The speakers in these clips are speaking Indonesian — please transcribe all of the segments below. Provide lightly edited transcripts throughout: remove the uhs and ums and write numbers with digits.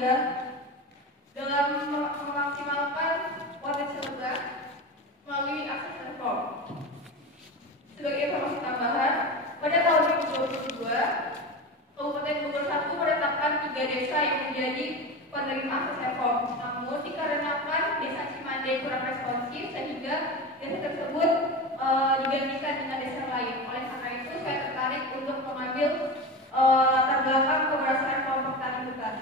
muda dalam memaksimalkan potensi lebah melalui akses reform. Sebagai informasi tambahan, pada tahun 2022, Kabupaten Bogor 1 menetapkan 3 desa yang menjadi penerima akses reform. Namun dikarenakan desa Cimande kurang responsif sehingga desa tersebut digantikan dengan desa lain. Oleh karena itu saya tertarik untuk mengambil latar belakang keberhasilan kelompok tani hutan.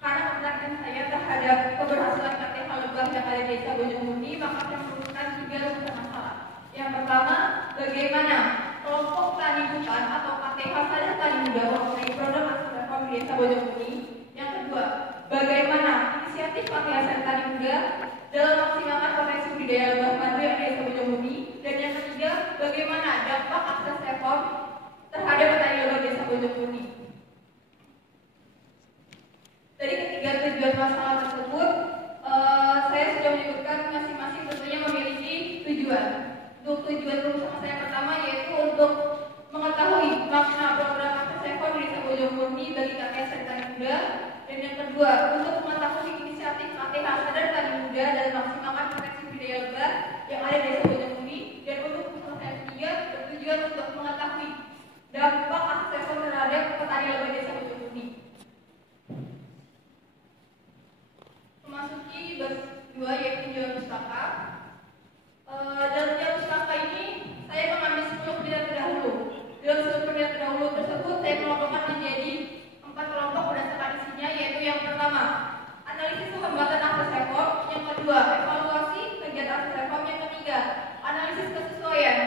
Karena keberhasilan saya terhadap keberhasilan KTH lebah yang ada di desa Bojongmuni, maka saya menemukan 3 rumusan masalah. Yang pertama, bagaimana kelompok tani hutan atau KTH sadar tani muda mengenai program akses reform di desa Bojongmuni. Yang kedua, bagaimana inisiatif KTH sadar tani muda dalam memaksimalkan potensi budidaya lebah madu yang ada di desa Bojongmuni. Dan yang ketiga, bagaimana dampak akses reform terhadap petani lebah desa Bojongmuni. Dari ketiga tujuan masalah tersebut, saya sudah menyebutkan masing-masing tentunya memiliki tujuan. Untuk tujuan rumusan saya pertama yaitu untuk mengetahui makna program akses reform di desa Bojongmuni bagi KTH sadar tani muda. Dan yang kedua, untuk mengetahui inisiatif KTH sadar tani muda dalam memaksimalkan potensi budidaya lebah yang ada di desa Bojongmuni. Dan untuk rumusan saya ketiga bertujuan untuk mengetahui dampak akses reform terhadap petani lebah desa Bojongmuni. Memasuki bab 2 yaitu tinjauan pustaka. Dalam tinjauan pustaka ini saya mengambil 10 penelitian terdahulu. Dalam 10 penelitian terdahulu tersebut saya mengelompokkan menjadi 4 kelompok berdasarkan isinya, yaitu yang pertama, analisis hambatan akses reform, yang kedua, evaluasi kegiatan akses reform, yang ketiga, analisis kesesuaian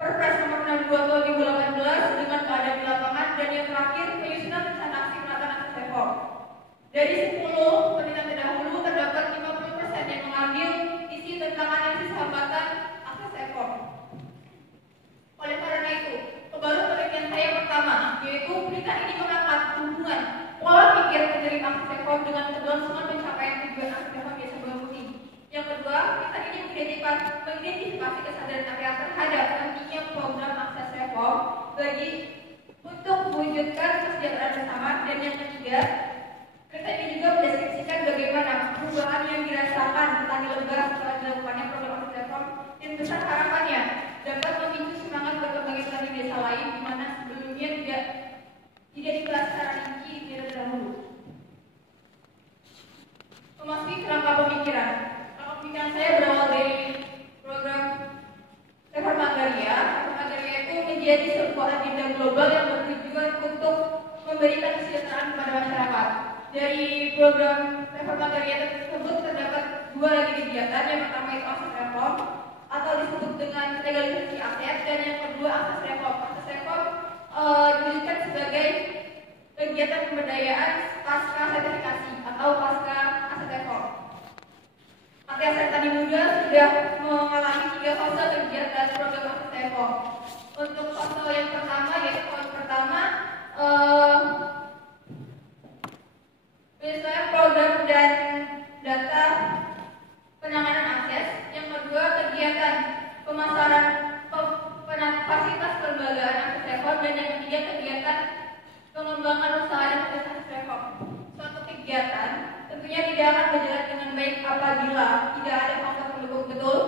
Perpres nomor 62 tahun 2018 dengan keadaan di lapangan, dan yang terakhir, penyusunan rencana aksi penataan akses reform. Dari 10 penelitian terdahulu terdapat 50% yang mengambil isi tentang analisis hambatan akses reform. Oleh karena itu, kebaru penelitian saya pertama, yaitu penelitian ini mengangkat hubungan pola pikir penerima akses reform dengan keberlangsungan pencapaian tujuan akses reform desa Bojongmuni. Yang kedua, penelitian ini mengidentifikasi kesadaran KTH terhadap pentingnya program akses reform bagi untuk mewujudkan kesejahteraan bersama. Dan yang ketiga, kita ini juga mendeskripsikan bagaimana perubahan yang dirasakan petani lebah setelah dilakukannya program akses reform, dan besar harapannya dapat memicu semangat berkembangnya petani desa lain di mana sebelumnya tidak dibahas secara rinci terlebih dahulu. Memasuki kerangka pemikiran. Kerangka pemikiran saya berawal dari program Reforma Agraria. Reforma Agraria itu menjadi sebuah agenda global yang bertujuan untuk memberikan kesejahteraan kepada masyarakat. Dari program Reforma Agraria tersebut terdapat 2 lagi kegiatan. Yang pertama itu akses reform atau disebut dengan legalisasi aset, dan yang kedua akses reform. Akses reform diwujudkan sebagai kegiatan pemberdayaan pasca sertifikasi atau pasca aset reform. KTH sadar tani muda sudah mengalami 3 fase kegiatan program akses reform. Untuk fase yang pertama yaitu fase pertama misalnya program dan data penanganan akses. Yang kedua, kegiatan pemasaran fasilitas kelembagaan akses reform, dan yang ketiga, kegiatan pengembangan usaha dan akses reform. Suatu kegiatan tentunya tidak akan berjalan dengan baik apabila tidak ada faktor pendukung betul.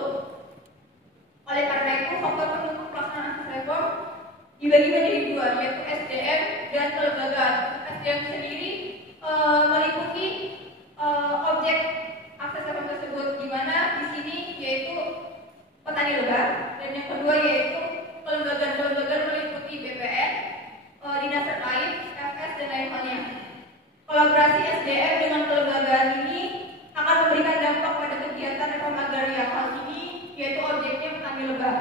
Oleh karena itu, faktor pendukung pelaksanaan akses reform dibagi menjadi 2, yaitu SDM dan kelembagaan. SDM sendiri meliputi objek akses reform tersebut, di mana di sini yaitu petani lebah, dan yang kedua yaitu kelembagaan meliputi BPN, dinas terkait, FS, dan lain halnya. Kolaborasi SDM dengan kelembagaan ini akan memberikan dampak pada kegiatan reforma agraria. Hal ini yaitu objeknya petani lebah.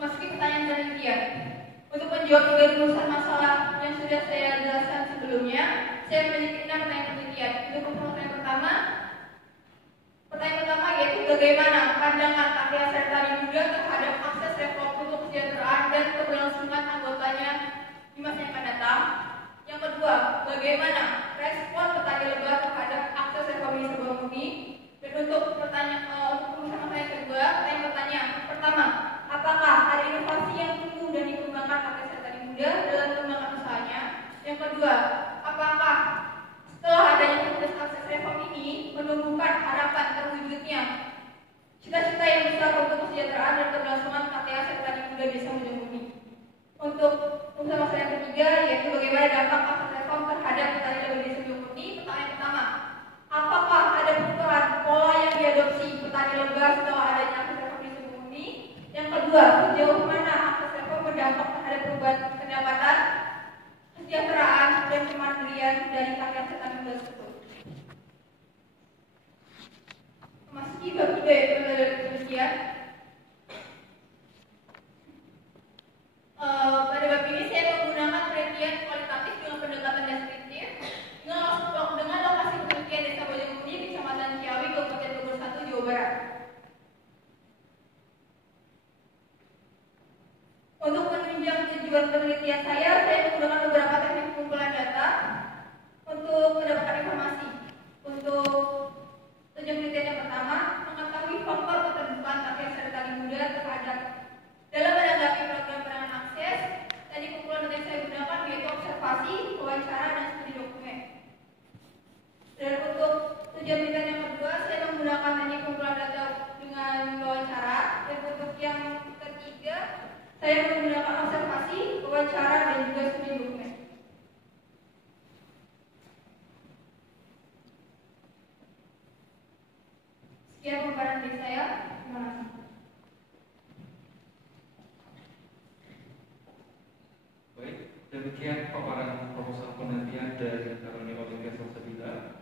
Meski pertanyaan penelitian, untuk menjawab 3 rumusan masalah yang sudah saya jelaskan sebelumnya, saya memiliki 6 pertanyaan penelitian. Untuk pertanyaan pertama yaitu bagaimana pandangan KTH sadar tani muda terhadap akses reform untuk kesejahteraan dan keberlangsungan anggotanya di masa yang akan datang. Yang kedua, bagaimana respon petani lebah terhadap akses reform di Bojongmuni. Dan untuk pertanyaan yang kedua, kedua, sejauh mana akses telepon berdampak terhadap perubahan pendapatan, kesejahteraan, dan kemandirian dari karya cetak tersebut. Memasuki bab 2 yaitu metode penelitian. Pada bab ini saya menggunakan penelitian kualitatif dengan pendekatan deskriptif dengan lokasi penelitian Desa Bojongmuni, Kecamatan Ciawi, Kabupaten Bogor 1, Jawa Barat. Untuk menunjang tujuan penelitian saya menggunakan beberapa teknik pengumpulan data untuk mendapatkan informasi. Untuk tujuan penelitian yang pertama, mengetahui faktor keterbukaan karya Sarjana Muda terhadap dalam menanggapi program penanganan akses. Tadi kumpulan data yang saya gunakan yaitu observasi, wawancara, dan studi dokumen. Dan untuk tujuan penelitian yang kedua, saya menggunakan teknik kumpulan data dengan wawancara. Dan untuk yang ketiga, saya menggunakan observasi, wawancara, dan juga studi dokumen. Sekian pemaparan dari saya. Terima kasih. Baik, demikian paparan proposal penelitian dari Karunia Olimpiade Salsabila.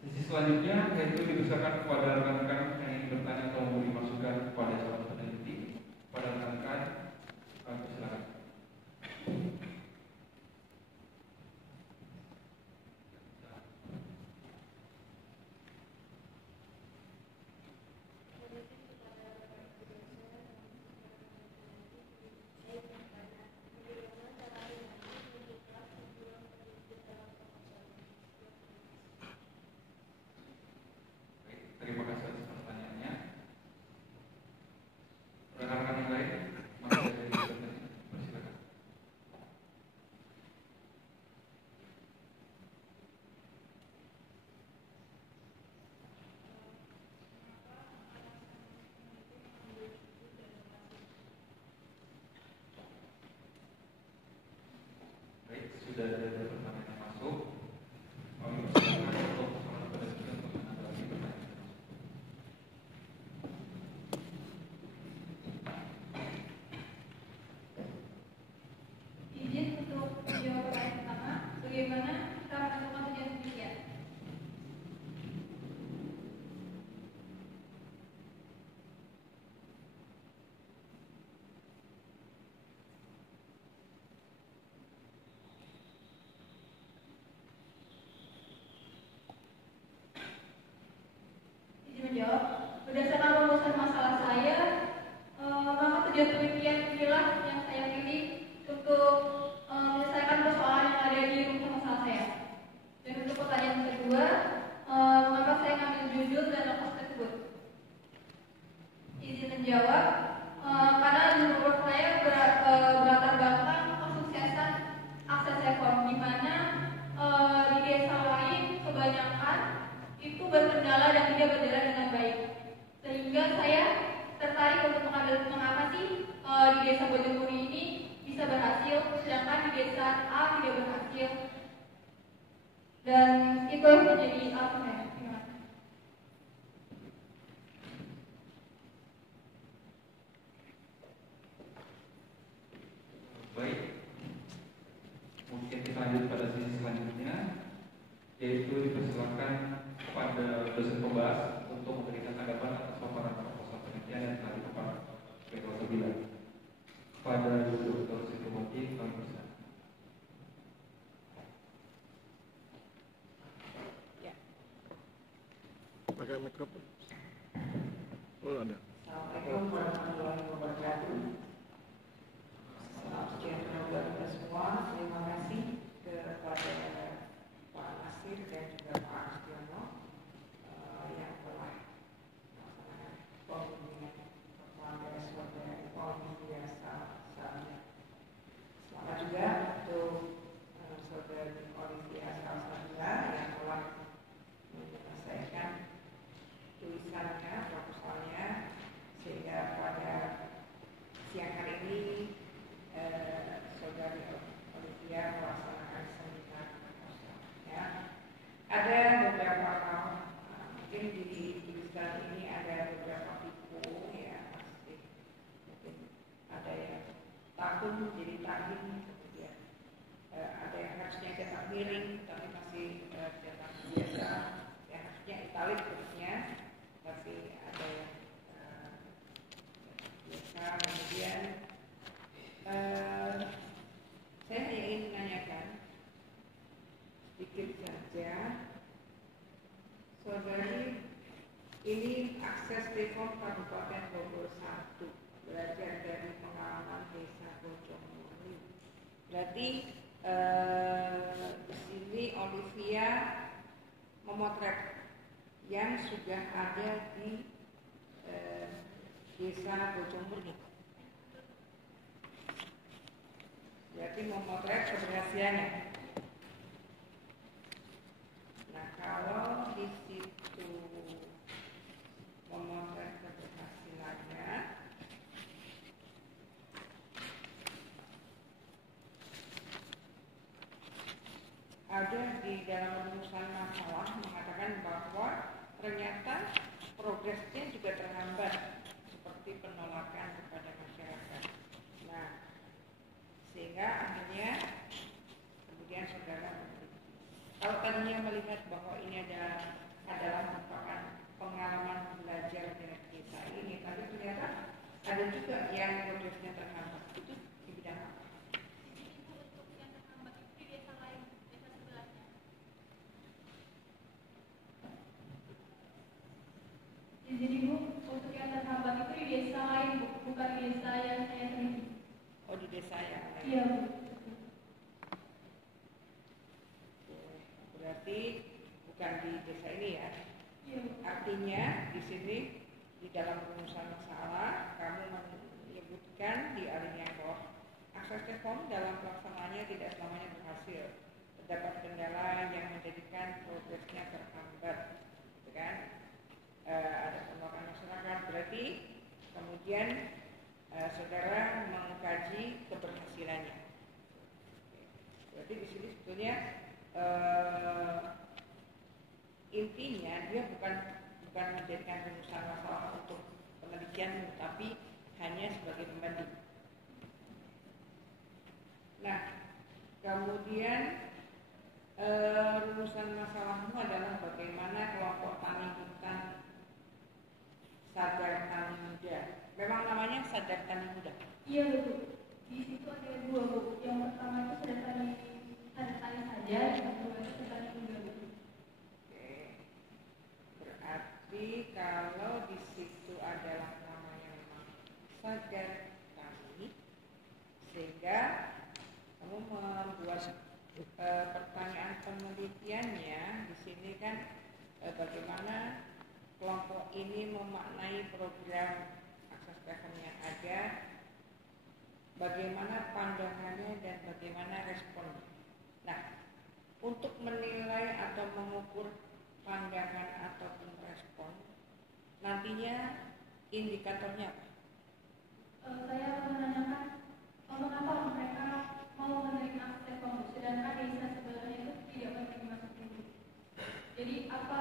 Sesi selanjutnya yaitu diusahakan kepada rekan-rekan yang ingin bertanya atau memberi masukan kepada calon peneliti. Pada rekan-rekan, silakan. Terima kasih atas pertanyaannya. Rekan-rekan yang lain, masih ada yang bertanya? Silakan. Baik, sudah ada pertanyaan yang masuk. Kami persilakan untuk calon peneliti untuk menanggapi pertanyaan. Izin untuk menjawab pertanyaan pertama, bagaimana kita menentukan tujuan penelitian? Izin menjawab, berdasarkan rumusan masalah saya, maka tujuan penelitian inilah yang saya pilih untuk menyelesaikan persoalan yang ada di rumusan masalah saya. Dan untuk pertanyaan kedua, mengapa saya mengambil judul dan lokasi tersebut? Izin menjawab, karena judul saya berlatar belakang kesuksesan akses telepon, di mana di desa lain kebanyakan itu berkendala dan tidak berjalan dengan baik. Sehingga saya tertarik untuk mengambil mengapa sih di desa Bojongmuni ini bisa berhasil, sedangkan di desa A tidak berhasil. Dan itu yang menjadi alasan. Terima kasih. Baik, mungkin kita lanjut pada sesi selanjutnya, yaitu dipersilakan kepada dosen pembahas untuk memberikan tanggapan atas paparan proposal penelitian yang telah dipaparkan Dr. Sabila. Pada Dr. Siti Moti, kami persilakan. Pakai mikrofon. Oh, ada. Assalamualaikum warahmatullahi wabarakatuh. Salam sejahtera buat kita semua. Terima kasih kepada Pak Nasir dan juga Pak Astiono yang telah melaksanakan pembimbingan pertemuan beasiswa dari Olimpiade Salsabila. Selamat juga untuk saudari Olimpiade Salsabila yang telah menyelesaikan tulisannya, proposalnya, sehingga pada Kabupaten Bogor 1, belajar dari pengalaman Desa Bojongmurni. Berarti di sini Olivia memotret yang sudah ada di Desa Bojongmurni. Berarti memotret keberhasilannya. Nah, kalau di situ memotret keberhasilannya, ada di dalam rumusan masalah mengatakan bahwa ternyata progresnya juga terhambat seperti penolakan kepada masyarakat. Nah, sehingga akhirnya kemudian saudara, kalau tadinya melihat bahwa ini adalah merupakan pengalaman belajar dari desa ini, tapi ternyata ada juga yang progresnya terhambat. Itu di bidang apa? Untuk yang terhambat itu di desa lain, desa sebelahnya. Jadi Bu, untuk yang terhambat itu di desa lain Bu, bukan di desa yang saya sendiri. Oh, di desa yang lain. Iya Bu. Berarti bukan di desa ini ya. Iya Bu. Artinya di sini di dalam rumusan masalah kamu menyebutkan di alinea bawah akses Telkom dalam pelaksanaannya tidak selamanya berhasil. Terdapat kendala yang menjadikan progresnya terhambat, gitu kan? Ada penolakan masyarakat. Berarti kemudian saudara mengkaji keberhasilannya. Berarti di sini sebetulnya intinya dia bukan menjadikan rumusan masalah untuk penelitian, tapi hanya sebagai pembanding. Nah, kemudian rumusan masalahmu adalah bagaimana kelompok tani hutan Sadar Tani Muda. Memang namanya Sadar Tani Muda. Iya Bu. Di situ ada dua Bu. Yang pertama itu sadar tani saja, yang kedua itu sadar tani muda Bu. Oke. Berarti kalau di situ adalah namanya memang Sadar Tani, sehingga kamu membuat pertanyaan penelitiannya di sini kan bagaimana kelompok ini memaknai program akses Telkom yang ada, bagaimana pandangannya dan bagaimana responnya. Nah, untuk menilai atau mengukur pandangan ataupun respon, nantinya indikatornya apa? Saya akan menanyakan mengapa mereka mau menerima akses Telkom, sedangkan desa sebelahnya itu tidak menerima seperti. Jadi apa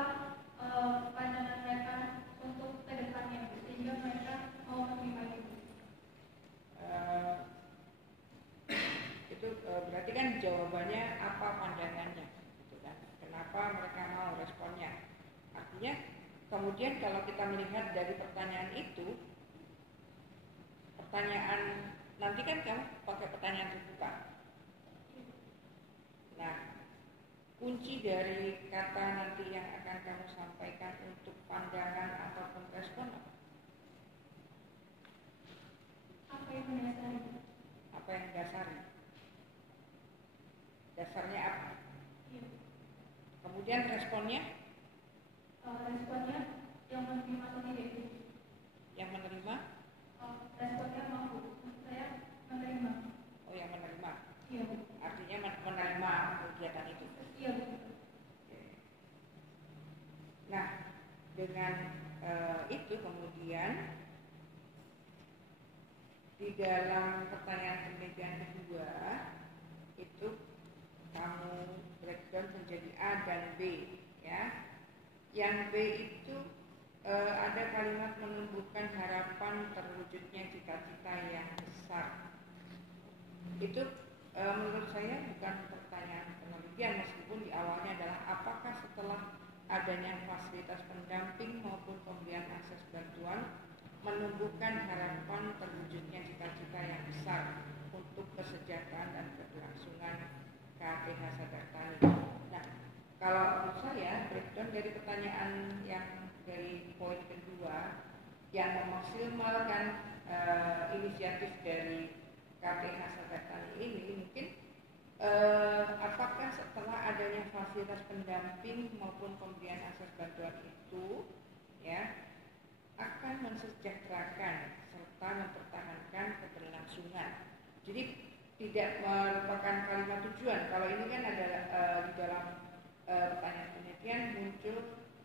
pandangan mereka untuk ke depannya sehingga mereka mau menerima itu? Itu berarti kan jawabannya apa pandangannya, gitu kan? Kenapa mereka mau responnya? Artinya kemudian kalau kita melihat dari pertanyaan itu, pertanyaan nanti kan kamu pakai pertanyaan terbuka. Nah, kunci dari kata nanti yang akan kamu sampaikan untuk pandangan ataupun respon apa? Apa yang mendasari? Apa yang dasari? Dasarnya apa? Iya. Kemudian responnya? Responnya yang menerima atau tidak itu? Yang menerima? Responnya mampu. Saya menerima. Oh, yang menerima. Iya Bu. Artinya menerima kegiatan itu. Iya Bu. Nah, dengan itu kemudian di dalam pertanyaan penelitian kedua itu kamu breakdown menjadi A dan B, ya. Yang B itu ada kalimat menumbuhkan harapan terwujudnya cita-cita yang besar. Itu menurut saya bukan pertanyaan penelitian, meskipun di awalnya adalah apakah setelah adanya fasilitas pendamping maupun pemberian akses bantuan menumbuhkan harapan terwujudnya cita-cita yang besar untuk kesejahteraan dan keberlangsungan KTH Sadar Tani. Nah, kalau menurut saya breakdown dari pertanyaan yang dari poin kedua yang memaksimalkan inisiatif dari KTH Sadar Tani ini mungkin apakah setelah adanya fasilitas pendamping maupun pemberian akses bantuan itu ya akan mensejahterakan serta mempertahankan keberlangsungan. Jadi tidak merupakan kalimat tujuan. Kalau ini kan ada di dalam pertanyaan penelitian muncul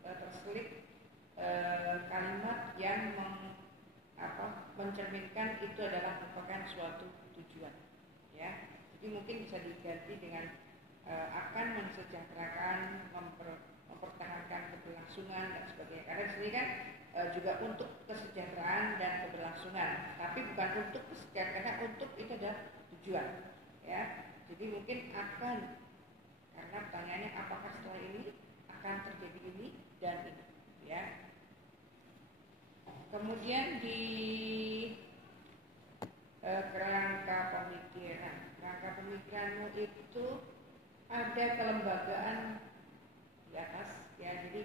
terselip kalimat yang mencerminkan itu adalah merupakan suatu tujuan. Ya, jadi mungkin bisa diganti dengan akan mensejahterakan, mempertahankan keberlangsungan dan sebagainya. Karena di sini kan juga untuk kesejahteraan dan keberlangsungan, tapi bukan untuk kesejahteraan, untuk itu adalah tujuan. Ya, jadi mungkin akan, karena pertanyaannya apakah setelah ini akan terjadi ini dan ini. Ya. Kemudian di kerangka pemikiranmu itu ada kelembagaan di atas ya, jadi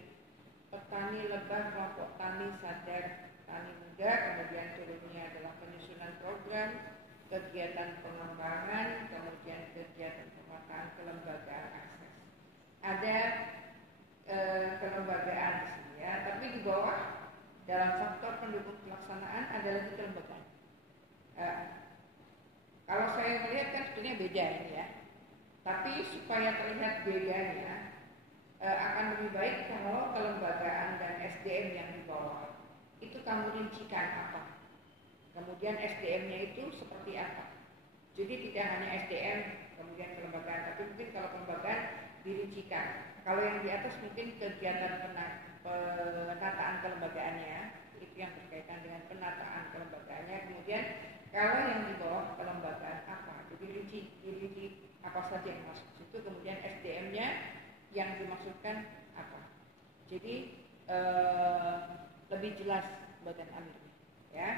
petani lebah, kelompok tani sadar tani muda, kemudian turunnya adalah penyusunan program, kegiatan pengembangan, kemudian kegiatan pemataan kelembagaan akses. Ada kelembagaan di sini ya, tapi di bawah dalam faktor pendukung pelaksanaan ada lagi kelembagaan. Kalau saya melihat kan sebetulnya beda ini ya, tapi supaya terlihat bedanya akan lebih baik kalau kelembagaan dan SDM yang di bawah itu kamu rincikan apa, kemudian SDM-nya itu seperti apa. Jadi tidak hanya SDM kemudian kelembagaan, tapi mungkin kalau kelembagaan dirincikan. Kalau yang di atas mungkin kegiatan penataan kelembagaannya, itu yang berkaitan dengan penataan kelembagaannya. Kemudian kalau yang di bawah kelembagaan apa, jadi rinci apa saja yang masuk situ, kemudian SDM-nya yang dimaksudkan apa. Jadi lebih jelas badan amirnya, ya.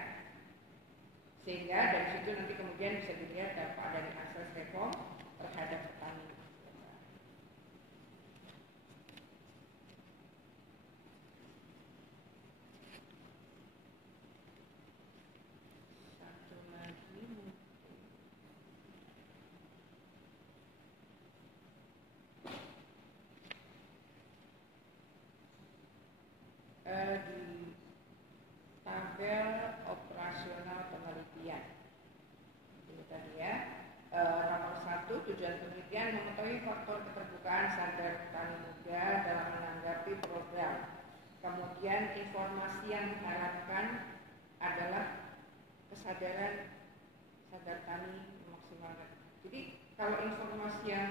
Sehingga dari situ nanti kemudian bisa dilihat dampak dari akses reform terhadap petani. Di tabel operasional penelitian ini tadi ya, nomor 1, tujuan penelitian mengetahui faktor keterbukaan sadar petani muda dalam menanggapi program. Kemudian informasi yang diharapkan adalah kesadaran sadar tani memaksimalkan. Jadi kalau informasi yang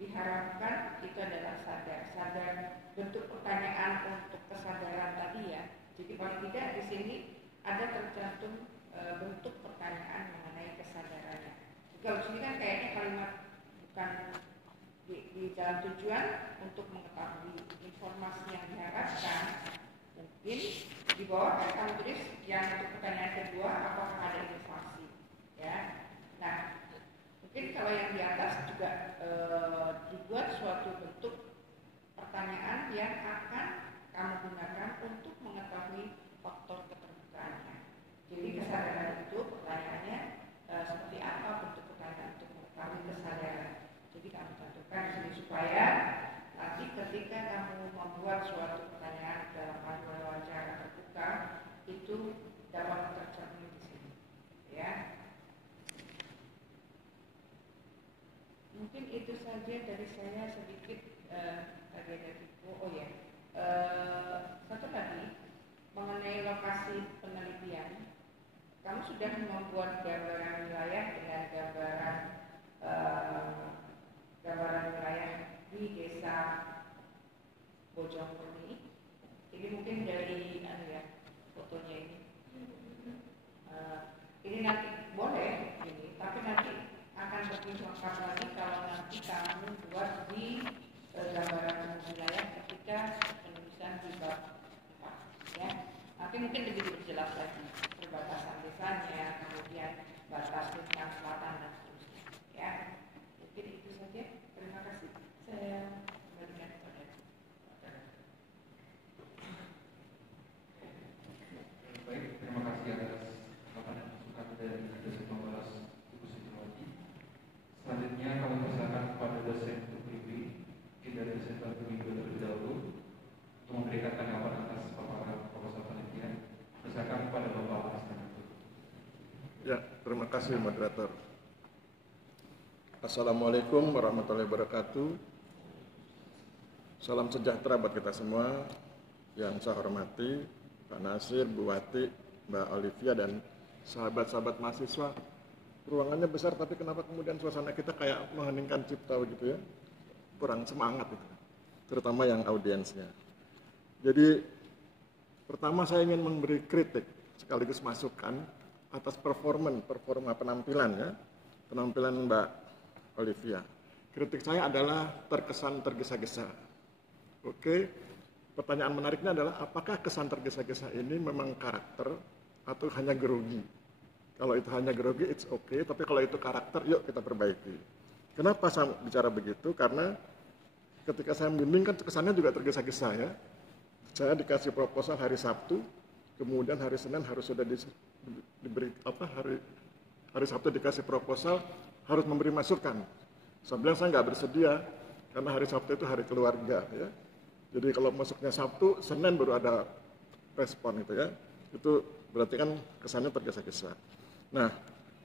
diharapkan itu adalah sadar bentuk pertanyaan untuk kesadaran tadi ya. Jadi paling tidak di sini ada tercantum bentuk pertanyaan mengenai kesadarannya. Jadi kalau di sini kan kayaknya kalimat bukan di dalam tujuan untuk mengetahui informasi yang diharapkan. Mungkin di bawah kan kamu tulis yang untuk pertanyaan kedua apakah ada inovasi ya. Nah mungkin kalau yang di atas juga dibuat suatu bentuk pertanyaan yang akan kamu gunakan untuk mengetahui faktor keterbukaannya. Jadi kesadaran itu pertanyaannya seperti apa bentuk pertanyaan untuk mengetahui kesadaran. Jadi kamu tentukan di sini supaya nanti ketika kamu membuat suatu pertanyaan dalam panduan wawancara terbuka itu dapat tercermin di sini, ya. Mungkin itu saja dari saya sedikit tadi ada satu lagi mengenai lokasi penelitian. Kamu sudah membuat gambaran wilayah dengan gambaran wilayah di desa Bojongkoni. Ini mungkin dari fotonya ini. Ini nanti boleh ini, tapi nanti akan lebih lengkap lagi kalau nanti kamu buat di gambaran wilayah ketika penulisan di bab 4 ya. Nanti mungkin lebih diperjelas lagi perbatasan desanya, kemudian batas lintang selatan dan seterusnya ya. Mungkin itu saja. Terima kasih. Saya kembalikan kepada Ya, terima kasih moderator. Assalamualaikum warahmatullahi wabarakatuh. Salam sejahtera buat kita semua. Yang saya hormati Pak Nasir, Bu Wati, Mbak Olivia, dan sahabat-sahabat mahasiswa. Ruangannya besar, tapi kenapa kemudian suasana kita kayak mengheningkan cipta begitu ya? Kurang semangat itu, terutama yang audiensnya. Jadi, pertama saya ingin memberi kritik sekaligus masukan atas performa penampilan ya, penampilan Mbak Olivia. Kritik saya adalah terkesan tergesa-gesa. Oke, pertanyaan menariknya adalah apakah kesan tergesa-gesa ini memang karakter atau hanya grogi? Kalau itu hanya grogi, it's okay, tapi kalau itu karakter, yuk kita perbaiki. Kenapa saya bicara begitu? Karena ketika saya membimbing kan kesannya juga tergesa-gesa ya. Saya dikasih proposal hari Sabtu, kemudian hari Senin harus sudah diberi hari Sabtu dikasih proposal harus memberi masukan. Saya bilang saya nggak bersedia karena hari Sabtu itu hari keluarga ya. Jadi kalau masuknya Sabtu, Senin baru ada respon itu ya. Itu berarti kan kesannya tergesa-gesa. Nah,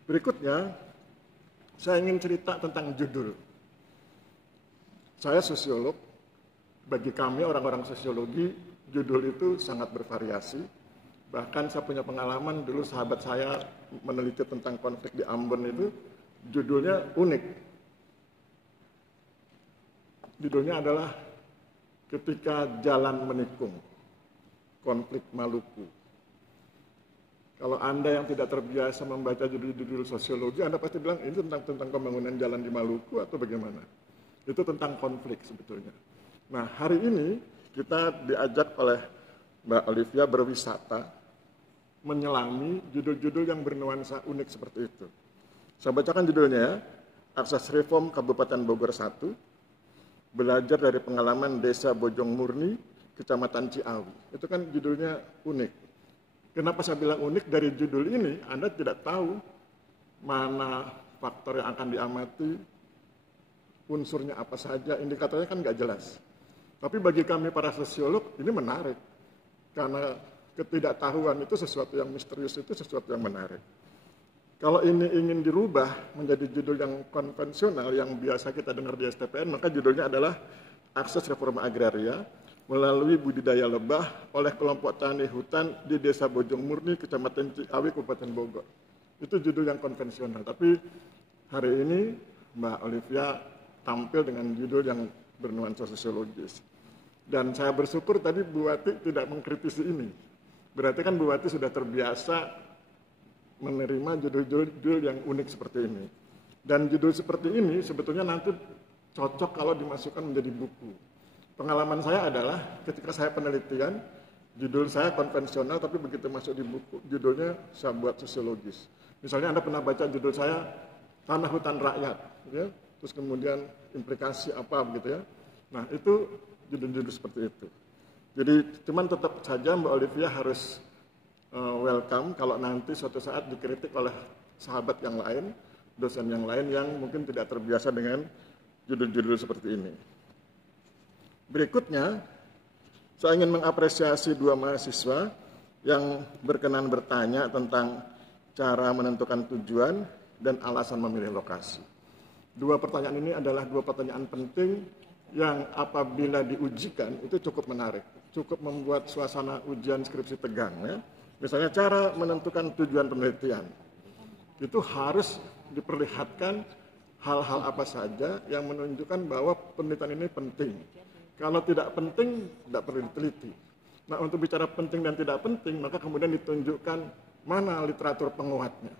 berikutnya saya ingin cerita tentang judul. Saya sosiolog. Bagi kami orang-orang sosiologi, judul itu sangat bervariasi. Bahkan saya punya pengalaman dulu sahabat saya meneliti tentang konflik di Ambon itu, judulnya unik. Judulnya adalah Ketika Jalan Menikung, Konflik Maluku. Kalau Anda yang tidak terbiasa membaca judul-judul sosiologi, Anda pasti bilang ini tentang pembangunan jalan di Maluku atau bagaimana? Itu tentang konflik sebetulnya. Nah, hari ini kita diajak oleh Mbak Olivia berwisata, menyelami judul-judul yang bernuansa unik seperti itu. Saya bacakan judulnya ya, Akses Reform Kabupaten Bogor 1, Belajar dari Pengalaman Desa Bojong Murni, Kecamatan Ciawi. Itu kan judulnya unik. Kenapa saya bilang unik? Dari judul ini Anda tidak tahu mana faktor yang akan diamati, unsurnya apa saja, indikatornya kan nggak jelas. Tapi bagi kami para sosiolog ini menarik, karena ketidaktahuan itu sesuatu yang misterius, itu sesuatu yang menarik. Kalau ini ingin dirubah menjadi judul yang konvensional, yang biasa kita dengar di STPN, maka judulnya adalah Akses Reforma Agraria melalui budidaya lebah oleh kelompok tani hutan di Desa Bojong Murni, Kecamatan Ciawi, Kabupaten Bogor. Itu judul yang konvensional. Tapi hari ini Mbak Olivia tampil dengan judul yang bernuansa sosiologis. Dan saya bersyukur tadi Bu Wati tidak mengkritisi ini. Berarti kan Bu Wati sudah terbiasa menerima judul-judul yang unik seperti ini. Dan judul seperti ini sebetulnya nanti cocok kalau dimasukkan menjadi buku. Pengalaman saya adalah ketika saya penelitian, judul saya konvensional tapi begitu masuk di buku, judulnya saya buat sosiologis. Misalnya Anda pernah baca judul saya Tanah Hutan Rakyat, ya? Terus kemudian implikasi apa begitu ya. Nah itu judul-judul seperti itu. Jadi cuman tetap saja Mbak Olivia harus welcome kalau nanti suatu saat dikritik oleh sahabat yang lain, dosen yang lain yang mungkin tidak terbiasa dengan judul-judul seperti ini. Berikutnya, saya ingin mengapresiasi dua mahasiswa yang berkenan bertanya tentang cara menentukan tujuan dan alasan memilih lokasi. Dua pertanyaan ini adalah dua pertanyaan penting yang apabila diujikan itu cukup menarik, cukup membuat suasana ujian skripsi tegang ya. Misalnya cara menentukan tujuan penelitian, itu harus diperlihatkan hal-hal apa saja yang menunjukkan bahwa penelitian ini penting. Kalau tidak penting, tidak perlu diteliti. Nah untuk bicara penting dan tidak penting, maka kemudian ditunjukkan mana literatur penguatnya.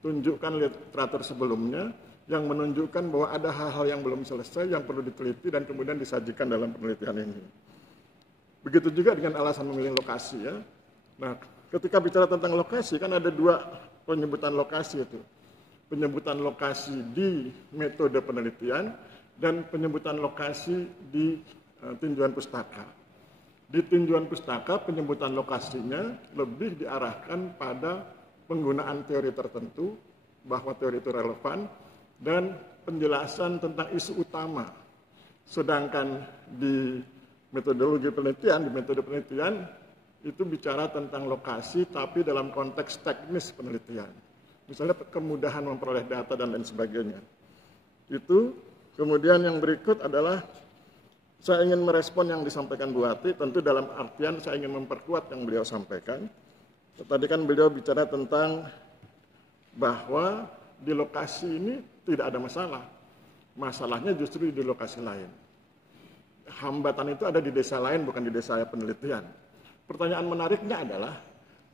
Tunjukkan literatur sebelumnya yang menunjukkan bahwa ada hal-hal yang belum selesai, yang perlu diteliti dan kemudian disajikan dalam penelitian ini. Begitu juga dengan alasan memilih lokasi ya. Nah, ketika bicara tentang lokasi, kan ada dua penyebutan lokasi itu. Penyebutan lokasi di metode penelitian dan penyebutan lokasi di tinjauan pustaka. Di tinjauan pustaka, penyebutan lokasinya lebih diarahkan pada penggunaan teori tertentu, bahwa teori itu relevan, dan penjelasan tentang isu utama. Sedangkan di metodologi penelitian, di metode penelitian, itu bicara tentang lokasi tapi dalam konteks teknis penelitian. misalnya kemudahan memperoleh data dan lain sebagainya. Itu. Kemudian yang berikut adalah saya ingin merespon yang disampaikan Bu Ati, tentu dalam artian saya ingin memperkuat yang beliau sampaikan. Tadi kan beliau bicara tentang bahwa di lokasi ini tidak ada masalah. Masalahnya justru di lokasi lain. Hambatan itu ada di desa lain, bukan di desa penelitian. Pertanyaan menariknya adalah,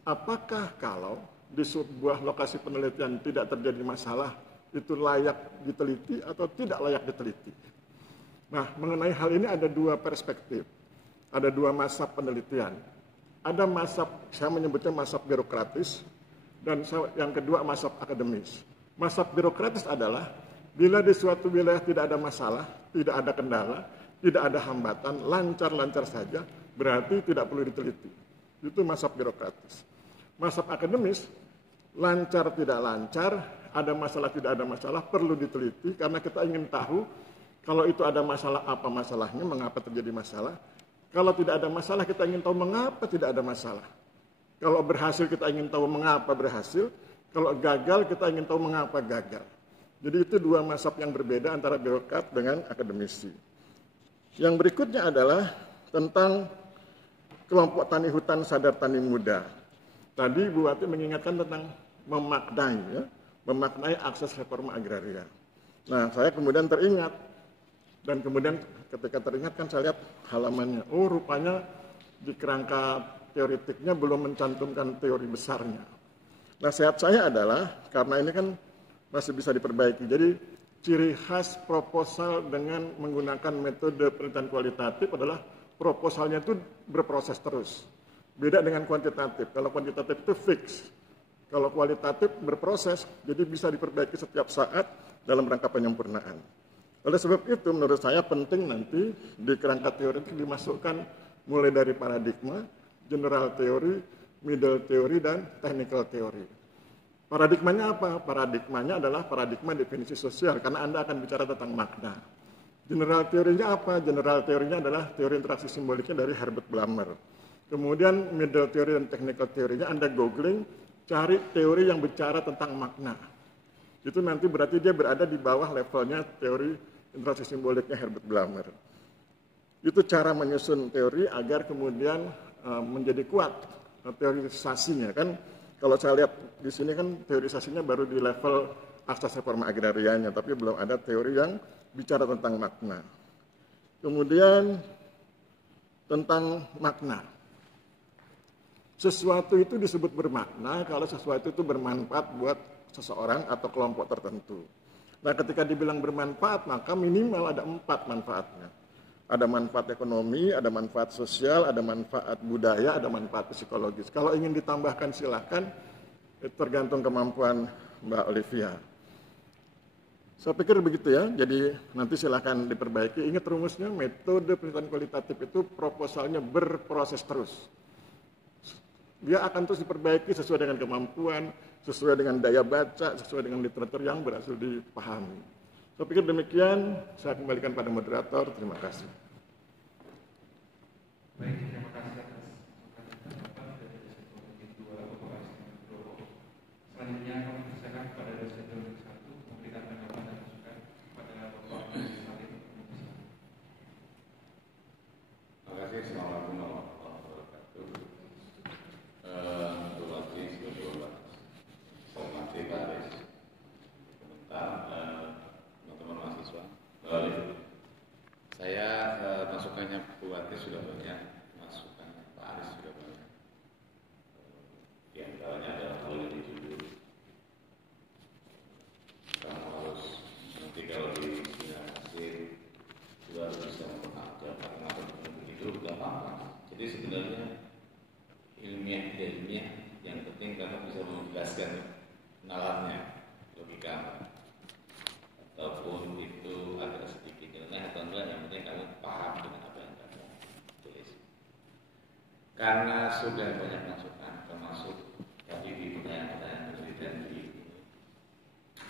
apakah kalau di sebuah lokasi penelitian tidak terjadi masalah, itu layak diteliti atau tidak layak diteliti? Nah, mengenai hal ini ada dua perspektif. Ada dua mazhab penelitian. Ada mazhab, saya menyebutnya mazhab birokratis, dan yang kedua mazhab akademis. Mazhab birokratis adalah, bila di suatu wilayah tidak ada masalah, tidak ada kendala, tidak ada hambatan, lancar-lancar saja, berarti tidak perlu diteliti. Itu mazhab birokratis. Mazhab akademis, lancar tidak lancar, ada masalah tidak ada masalah, perlu diteliti, karena kita ingin tahu, kalau itu ada masalah, apa masalahnya, mengapa terjadi masalah. Kalau tidak ada masalah, kita ingin tahu mengapa tidak ada masalah. Kalau berhasil, kita ingin tahu mengapa berhasil. Kalau gagal, kita ingin tahu mengapa gagal. Jadi itu dua mazhab yang berbeda antara birokrat dengan akademisi. Yang berikutnya adalah tentang kelompok tani hutan sadar tani muda. Tadi Bu Wati mengingatkan tentang memaknai, ya, memaknai akses reforma agraria. Nah, saya kemudian teringat, dan kemudian ketika teringat kan saya lihat halamannya. Oh, rupanya di kerangka teoretiknya belum mencantumkan teori besarnya. Nasihat saya adalah, karena ini kan masih bisa diperbaiki, jadi ciri khas proposal dengan menggunakan metode penelitian kualitatif adalah proposalnya itu berproses terus. Beda dengan kuantitatif. Kalau kuantitatif itu fix. Kalau kualitatif berproses, jadi bisa diperbaiki setiap saat dalam rangka penyempurnaan. Oleh sebab itu, menurut saya penting nanti di kerangka teori itu dimasukkan mulai dari paradigma, general teori, middle teori, dan technical teori. Paradigmanya apa? Paradigmanya adalah paradigma definisi sosial, karena Anda akan bicara tentang makna. General teorinya apa? General teorinya adalah teori interaksi simboliknya dari Herbert Blumer. Kemudian middle teori dan technical teorinya Anda googling, cari teori yang bicara tentang makna. Itu nanti berarti dia berada di bawah levelnya teori interaksi simboliknya Herbert Blumer. Itu cara menyusun teori agar kemudian menjadi kuat teorisasinya. Kan kalau saya lihat di sini kan teorisasinya baru di level asas reforma agrarianya, tapi belum ada teori yang bicara tentang makna. Kemudian tentang makna. Sesuatu itu disebut bermakna kalau sesuatu itu bermanfaat buat seseorang atau kelompok tertentu. Nah, ketika dibilang bermanfaat, maka minimal ada 4 manfaatnya. Ada manfaat ekonomi, ada manfaat sosial, ada manfaat budaya, ada manfaat psikologis. Kalau ingin ditambahkan silakan, tergantung kemampuan Mbak Olivia. Saya pikir begitu ya, jadi nanti silakan diperbaiki. Ingat rumusnya, metode penelitian kualitatif itu proposalnya berproses terus. Dia akan terus diperbaiki sesuai dengan kemampuan, sesuai dengan daya baca, sesuai dengan literatur yang berhasil dipahami. Saya pikir demikian, saya kembalikan pada moderator. Terima kasih. Baik, terima kasih atas tanggapan dari dosen teologi 2 Bapak Asri Nugroho. Selanjutnya kami persilakan kepada dosen teologi 1 memberikan tanggapan dan masukan kepada Bapak Salim. Terima kasih. Assalamualaikum warahmatullahi wabarakatuh. Bu Wati, Pak Aris, teman-teman mahasiswa. Saya masukannya Bu Wati sudah banyak, masukannya Pak Aris sudah banyak. Di antaranya adalah boleh dijujur. Kamu harus nanti kalau di sidang hasil juga harus bisa mengajar begitu, nggak apa-apa. Jadi sebenarnya ilmiah yang penting karena bisa menjelaskan nalarnya, logika, ataupun itu agak sedikit nilai atau enggak, yang penting kamu paham dengan apa yang kamu tulis. Karena sudah banyak masukan, termasuk tadi di pertanyaan-pertanyaan penelitian di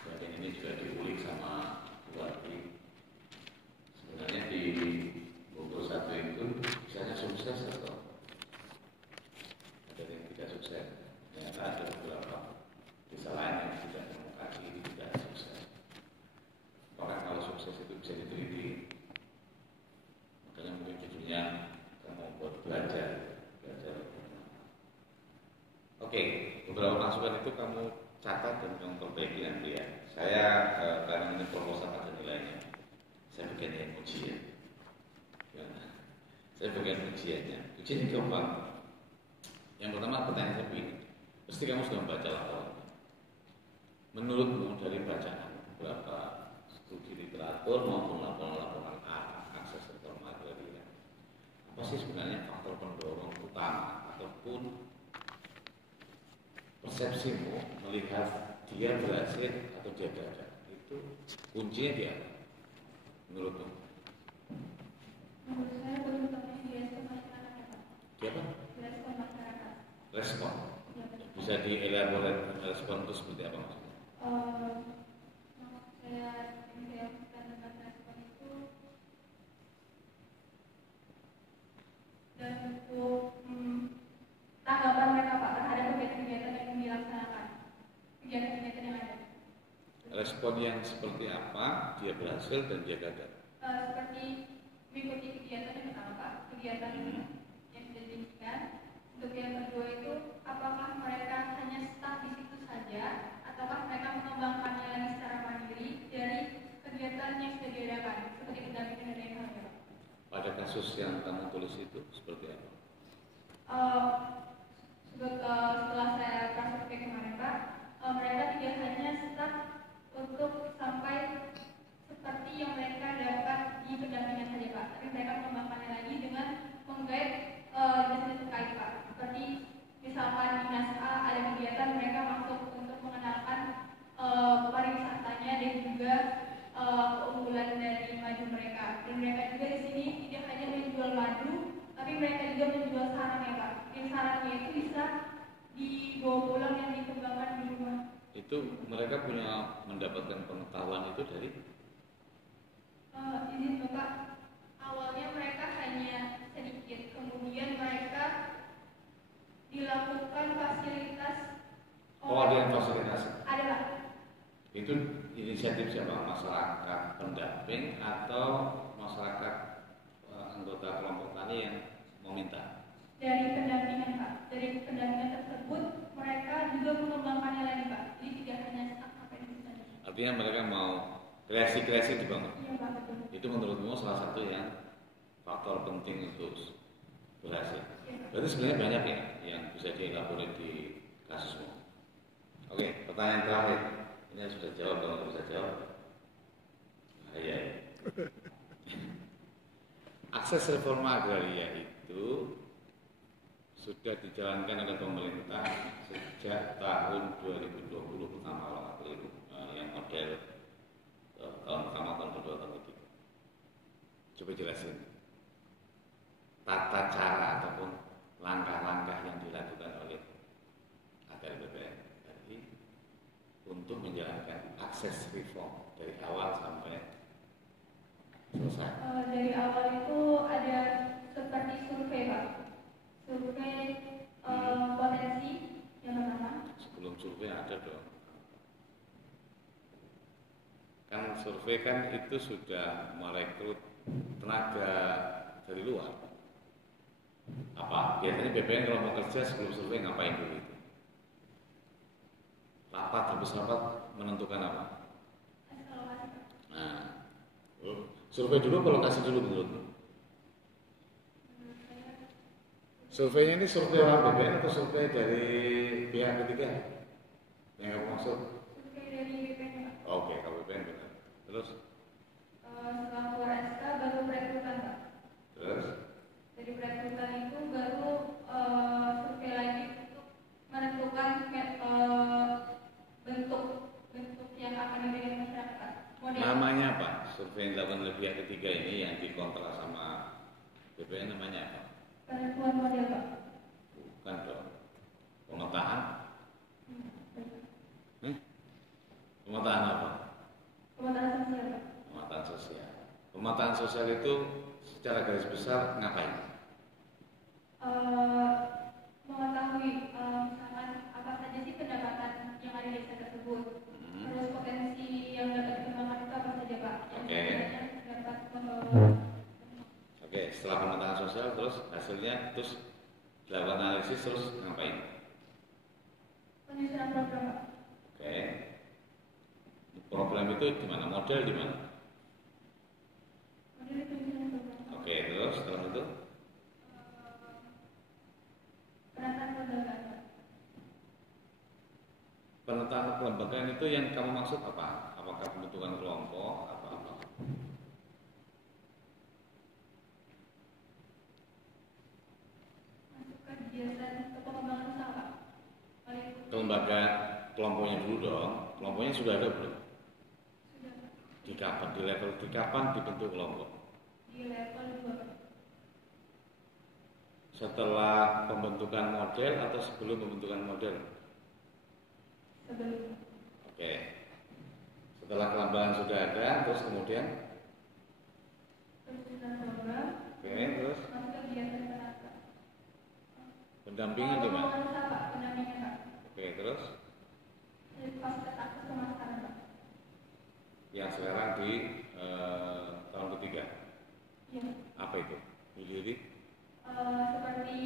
bagian ini juga diulik sama Bu Wati. Sebenarnya di Bogor 1 itu misalnya sukses atau ada yang tidak sukses, ternyata ada beberapa desa lain yang sudah masukan itu kamu catat dan kamu perbaiki nanti ya. Saya karena ini proposal ada nilainya, saya bikin ujian. Ya. Saya bikin ujiannya. Ujiannya gampang. Yang pertama pertanyaan saya begini, pasti kamu sudah membaca laporan. Menurutmu dari bacaan berapa studi literatur maupun laporan-laporan akses reforma agraria, apa sih sebenarnya faktor pendorong utama ataupun persepsimu melihat dia berhasil atau dia gagal? Itu kuncinya dia apa? Menurutmu? Menurut saya bentuknya direspon masyarakat ya Pak. Dia apa? Direspon masyarakat. Respon. Ya, betul. Bisa dielaborasi respon itu seperti apa maksudnya? Saya yang tentang respon itu dan untuk tanggapan mereka Pak terhadap kegiatan-kegiatan yang dilaksanakan, kegiatan-kegiatan yang ada. Respon yang seperti apa dia berhasil dan dia gagal? Seperti mengikuti kegiatan yang pertama Pak, kegiatan yang sudah diinginkan. Untuk yang kedua itu, apakah mereka hanya stuck di situ saja, ataukah mereka mengembangkannya lagi secara mandiri dari kegiatan yang sudah diadakan, seperti pendampingan dan yang lainnya Pak. Pada kasus yang kamu tulis itu seperti apa? Setelah saya praktek kemarin Pak, mereka tidak hanya stuck untuk sampai seperti yang mereka dapat di pendampingan saja Pak, tapi mereka mengembangkannya lagi dengan menggait dinas terkait Pak. Seperti misalkan dinas A ada kegiatan mereka masuk untuk mengenalkan pariwisatanya dan juga keunggulan dari madu mereka. Dan mereka juga di sini tidak hanya menjual madu, tapi mereka juga menjual sarang ya Pak. Yang sarangnya itu bisa dibawa pulang yang dikembangkan di rumah. Itu mereka punya mendapatkan pengetahuan itu dari izin Bapak, awalnya mereka hanya sedikit, kemudian mereka dilakukan fasilitas. ada yang fasilitasi. Ada Pak. Itu inisiatif siapa? Masyarakat pendamping atau masyarakat anggota kelompok tani yang meminta? Dari pendampingan Pak, dari pendampingan tersebut mereka juga mengembangkannya lagi Pak. Jadi tidak hanya apa yang bisa. Artinya mereka mau kreasi-kreasi dibangun. Iya Pak, betul. Itu menurutmu salah satu yang faktor penting untuk berhasil. Iya. Berarti sebenarnya banyak ya yang bisa dielaborasi di kasusmu. Oke, pertanyaan terakhir. Ini sudah jawab, kalau nggak bisa jawab. Iya. Akses reforma agraria itu sudah dijalankan oleh pemerintah sejak tahun 2020 pertama kalau nggak keliru, yang model tahun pertama, tahun kedua, tahun ketiga. Coba jelasin tata cara ataupun langkah-langkah yang dilakukan oleh ATL BPN tadi untuk menjalankan akses reform dari awal sampai selesai. Dari awal itu ada seperti survei Pak. Survei potensi yang pertama. Sebelum survei ada dong. Kan survei kan itu sudah merekrut tenaga dari luar. Apa? Biasanya BPN kalau mau kerja sebelum survei ngapain dulu itu? Rapat, habis rapat menentukan apa? Evaluasi Pak. Nah, survei dulu apa lokasi dulu menurutmu? Surveinya ini survei orang BPN atau survei dari pihak ketiga? Yang kamu maksud? Survei dari BPN Pak. Oke, kalau BPN benar. Terus? Setelah keluar SK baru perekrutan Pak. Terus? Dari perekrutan itu baru survei lagi untuk menentukan bentuk yang akan diberikan masyarakat. Namanya apa? Survei yang dilakukan oleh pihak ketiga ini yang dikontrak sama BPN namanya apa? Penentuan model Pak. Bukan dong. Pemetaan? Pemetaan apa? Pemetaan sosial Pak. Pemetaan sosial. Pemetaan sosial itu secara garis besar ngapain? Mengetahui misalkan apa saja sih pendapatan yang ada di desa tersebut. Terus potensi yang dapat dikembangkan itu apa saja Pak? Oke. Oke, setelah pemetaan sosial terus hasilnya terus dilakukan analisis terus ngapain? Penyusunan program, Pak. Oke. Program itu di mana? Model di mana? Model penyusunan program. Oke, terus setelah itu Penataan kelembagaan, Pak. penataan kelembagaan itu yang kamu maksud apa? Apakah pembentukan kelompok? Apa-apa? Masuk kegiatan pengembangan usaha, Pak. Kelembaga kelompoknya dulu dong. Kelompoknya sudah ada belum? Sudah, Pak. Di kapan? Di level di kapan dibentuk kelompok? Di level 2, Pak. Setelah pembentukan model atau sebelum pembentukan model? Sebelum Oke. Setelah kelembagaan sudah ada, terus kemudian? penyusunan program, Oke, terus masuk kegiatan penata. pendampingan di mana? Pengembangan usaha, Pak. Pendampingan, Pak. Oke, terus Dari fasilitas akses pemasaran, Pak. yang sekarang di tahun ketiga, Iya. apa itu? Dilirik? Seperti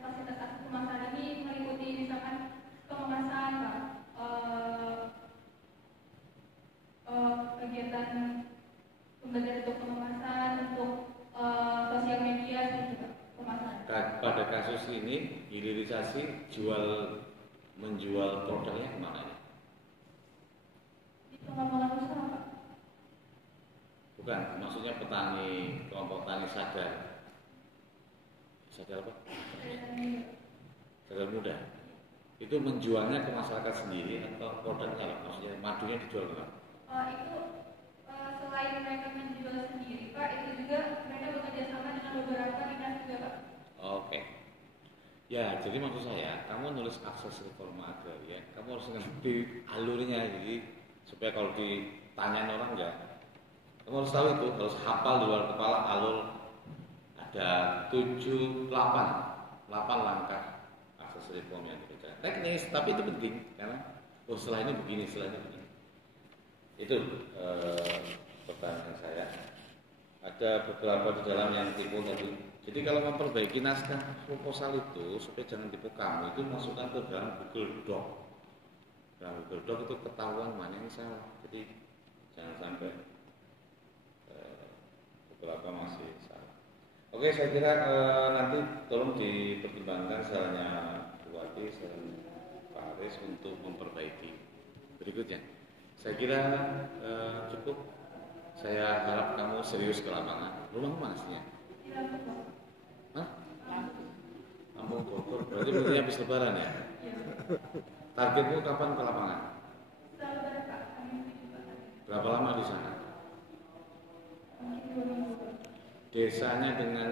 fasilitas akses pemasaran ini meliputi misalkan pengemasan, Pak. Kegiatan pembelajaran untuk pengemasan, untuk sosial media dan juga pemasaran. Pada kasus ini hilirisasi menjual produknya kemana ya? Di pengembangan usaha, Pak. Bukan, maksudnya petani, kelompok tani sadar apa? Sadar muda. Itu menjualnya ke masyarakat sendiri atau produknya, maksudnya madunya dijual ke mana? Itu selain mereka menjual sendiri, Pak, itu juga mereka bekerja sama dengan beberapa dinas juga, Pak. Oke. Ya, jadi maksud saya, kamu nulis akses reforma agraria, kamu harus ngerti alurnya, jadi supaya kalau ditanyain orang enggak, kamu harus tahu itu, harus hafal di luar kepala alur. Ada 8 langkah akses reform yang dikerjakan. Teknis, tapi itu penting karena setelah ini begini, setelah ini begini. Itu pertanyaan saya. Ada beberapa di dalam yang tipu tadi. Jadi kalau memperbaiki naskah proposal itu supaya jangan tipu kamu, itu masukkan ke dalam Google Doc. Dalam Google Doc itu ketahuan mana yang salah. Jadi jangan sampai beberapa masih salah. Oke, saya kira nanti tolong dipertimbangkan sarannya Bu Wati, saran Pak Aris untuk memperbaiki. Berikutnya, saya kira cukup. Saya harap kamu serius ke lapangan. Rumahmu mana sih? Hah? Lampung Bogor. Berarti mungkin habis lebaran ya? Targetmu kapan ke lapangan? Lebaran, Pak. Berapa lama di sana? Mungkin 2 minggu. Desanya dengan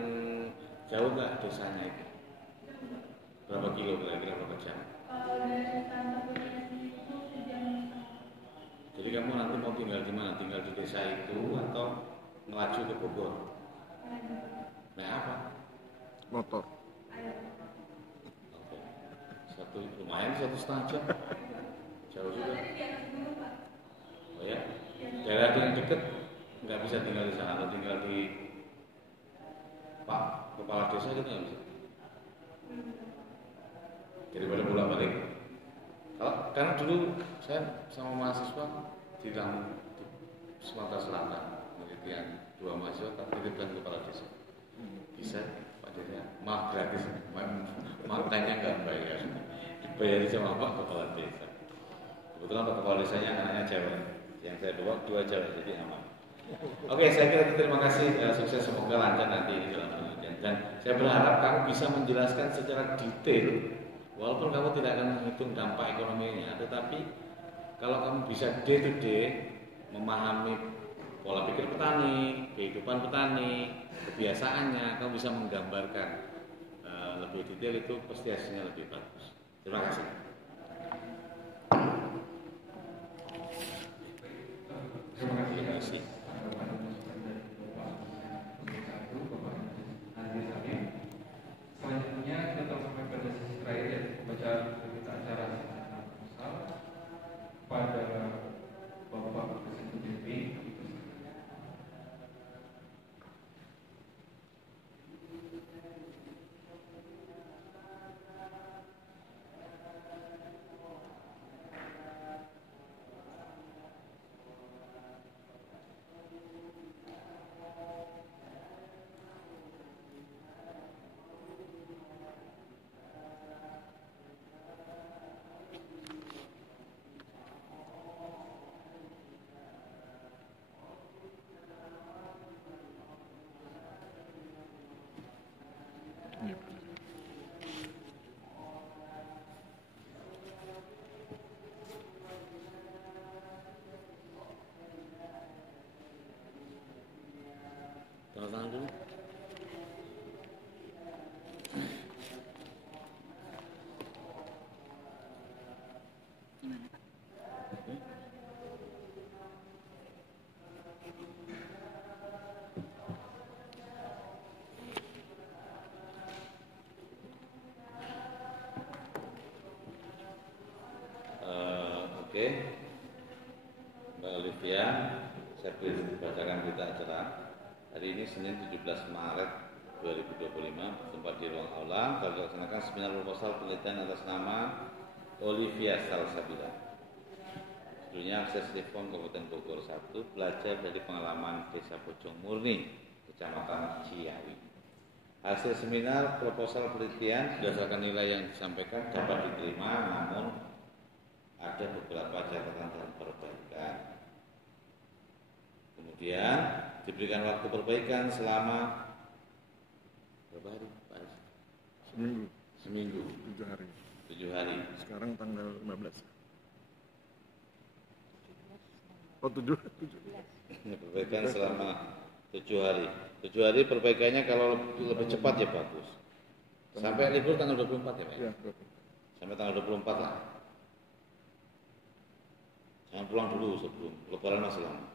jauh nggak desanya itu? Berapa kilo kira-kira, berapa jam? Dari kantor kuliah sendiri itu sejam. Jadi kamu nanti mau tinggal di mana? Tinggal di desa itu atau melaju ke Bogor? Naik apa? Motor. Oke. Lumayan 1,5 jam. Jauh juga. Tadi di atas gunung, Pak. Oh ya? Daerah yang dekat nggak bisa tinggal di sana atau tinggal di Pak kepala desa gitu nggak bisa. Daripada pulang balik. Karena dulu saya sama mahasiswa di Sumatera Selatan, penelitian 2 mahasiswa titipkan kepala desa. Bisa Pak Desa, maaf gratis, makanya nggak bayar, dibayar sama Pak kepala desa. Kebetulan Pak kepala desanya anaknya cewek, yang saya bawa 2 cewek, jadi aman. Oke, saya kira terima kasih, sukses, semoga lancar nanti ini dalam penelitian. Dan saya berharap kamu bisa menjelaskan secara detail, walaupun kamu tidak akan menghitung dampak ekonominya, tetapi kalau kamu bisa day to day memahami pola pikir petani, kehidupan petani, kebiasaannya, kamu bisa menggambarkan lebih detail, itu pasti hasilnya lebih bagus. Terima kasih. Terima kasih. Selanjutnya kita telah sampai pada sesi terakhir, yaitu pembacaan berita acara proposal pada Bapak Presiden JP. tangan dulu. Oke, Mbak Olivia, saya bacakan berita acara. Hari ini Senin 17 Maret 2025 bertempat di ruang aula telah dilaksanakan seminar proposal penelitian atas nama Olivia Salsabila. Judulnya Akses Reform Kabupaten Bogor 1, belajar dari pengalaman Desa Bojong Murni, Kecamatan Ciawi. Hasil seminar proposal penelitian berdasarkan nilai yang disampaikan dapat diterima, namun ada beberapa catatan dan perbaikan. Kemudian diberikan waktu perbaikan selama berapa hari, Pak? Seminggu. 7 hari. 7 hari. Sekarang tanggal 15. Oh, 7. Perbaikan selama 7 hari. 7 hari perbaikannya kalau lebih cepat ya bagus. Sampai libur tanggal 24 ya, Pak? Iya, sampai tanggal 24 lah. Jangan pulang dulu sebelum Lebaran masih lama.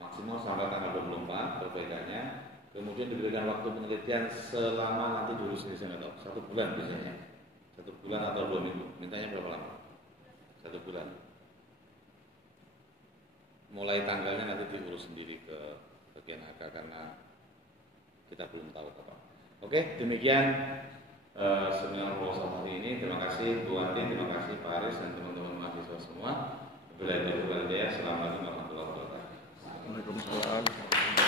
Maksimal sampai tanggal 24 perbaikannya. Kemudian diberikan waktu penelitian selama nanti dulu saya nggak tahu, 1 bulan biasanya. 1 bulan atau 2 minggu. Mintanya berapa lama? 1 bulan. Mulai tanggalnya nanti diurus sendiri ke bagian AK karena kita belum tahu kapan. Oke, demikian seminar proposal hari ini. Terima kasih Bu Andi, terima kasih Pak Aris dan teman-teman mahasiswa semua. Assalamualaikum warahmatullahi wabarakatuh. Waalaikumsalam.